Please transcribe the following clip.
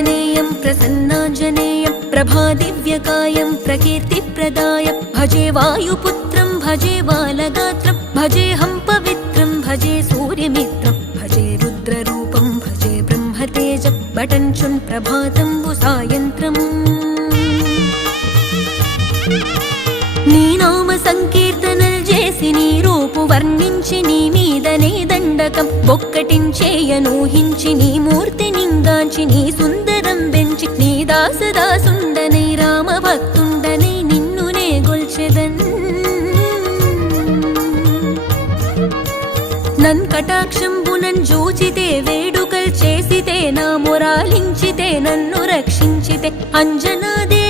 प्रसन्नाञ्जनेयं प्रसन्नाञ्जनेयं प्रभादिव्यकायं प्रकीर्तिप्रदायं भजे वायुपुत्रं भजे बालगात्रं भजेऽहं पवित्रं भजे सूर्यमित्रं भजे रुद्ररूपं भजे ब्रह्मतेजं बटञ्चुं प्रभातं सायन्त्रम् నీ నామ సంకీర్తనలు చేసి నీ రూపు వర్ణించి నీ మీదనే దండకం ఒక్కటించేయనూహించి నీ మూర్తి నింగాంచి నీ సుందరం పెంచి నీ దాసదాసుండనై రామ భక్తుండనై నిన్నునే గొల్చెదన్ నన్ కటాక్షంబునన్ జూచితే వేడుకల్ చేసితే నా మొరాలించితే నన్ను రక్షించితే అంజనాదే